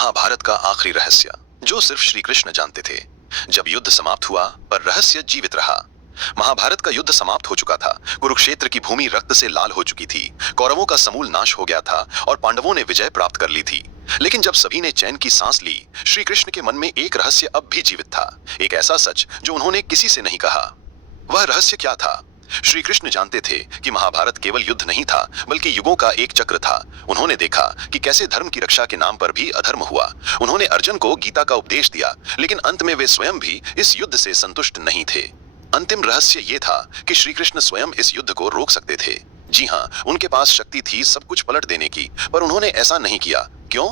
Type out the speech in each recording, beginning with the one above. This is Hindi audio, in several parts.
महाभारत का आखिरी रहस्य जो सिर्फ श्री कृष्ण जानते थे। जब युद्ध समाप्त हुआ पर रहस्य जीवित रहा। महाभारत का युद्ध समाप्त हो चुका था। कुरुक्षेत्र की भूमि रक्त से लाल हो चुकी थी। कौरवों का समूल नाश हो गया था और पांडवों ने विजय प्राप्त कर ली थी। लेकिन जब सभी ने चैन की सांस ली, श्री कृष्ण के मन में एक रहस्य अब भी जीवित था। एक ऐसा सच जो उन्होंने किसी से नहीं कहा। वह रहस्य क्या था? श्री कृष्ण जानते थे कि महाभारत केवल युद्ध नहीं था, बल्कि युगों का एक चक्र था। उन्होंने देखा कि कैसे धर्म की रक्षा के नाम पर भी अधर्म हुआ। उन्होंने अर्जुन को गीता का उपदेश दिया, लेकिन अंत में वे स्वयं भी इस युद्ध से संतुष्ट नहीं थे। अंतिम रहस्य ये था कि श्री कृष्ण स्वयं इस युद्ध को रोक सकते थे। जी हाँ, उनके पास शक्ति थी सब कुछ पलट देने की, पर उन्होंने ऐसा नहीं किया। क्यों?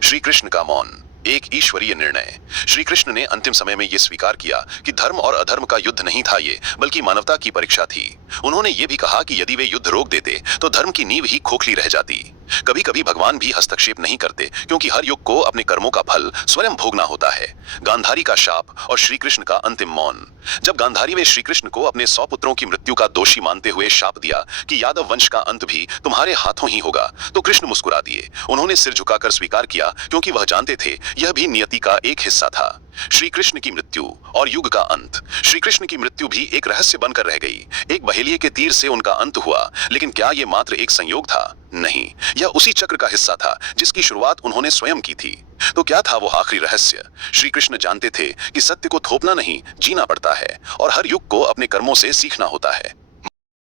श्री कृष्ण का मौन एक ईश्वरीय निर्णय। श्री कृष्ण ने अंतिम समय में यह स्वीकार किया कि धर्म और अधर्म का युद्ध नहीं था ये, बल्कि मानवता की परीक्षा थी। उन्होंने ये भी कहा कि यदि वे युद्ध रोक देते तो धर्म की नींव ही खोखली रह जाती। कभी कभी भगवान भी हस्तक्षेप नहीं करते, क्योंकि हर युग को अपने कर्मों का फल स्वयं भोगना होता है। गांधारी का शाप और श्री कृष्ण का अंतिम मौन। जब गांधारी ने श्री कृष्ण को अपने 100 पुत्रों की मृत्यु का दोषी मानते हुए शाप दिया कि यादव वंश का अंत भी तुम्हारे हाथों ही होगा, तो कृष्ण मुस्कुरा दिए। उन्होंने सिर झुकाकर स्वीकार किया, क्योंकि वह जानते थे यह भी नियति का एक हिस्सा था। श्री कृष्ण की मृत्यु और युग का अंत। श्री कृष्ण की मृत्यु भी एक रहस्य बनकर रह गई। एक बहेलिये के तीर से उनका अंत हुआ, लेकिन क्या यह मात्र एक संयोग था? नहीं, यह उसी चक्र का हिस्सा था जिसकी शुरुआत उन्होंने स्वयं की थी। तो क्या था वो आखिरी रहस्य? श्री कृष्ण जानते थे कि सत्य को थोपना नहीं, जीना पड़ता है, और हर युग को अपने कर्मों से सीखना होता है।